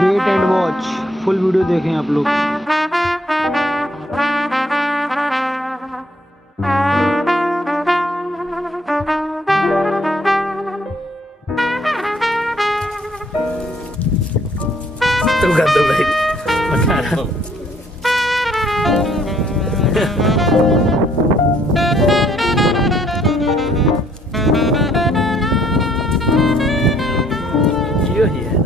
Wait and watch, full video देखें आप लोग। तुम कर दो भाई मखाना। यो ही है।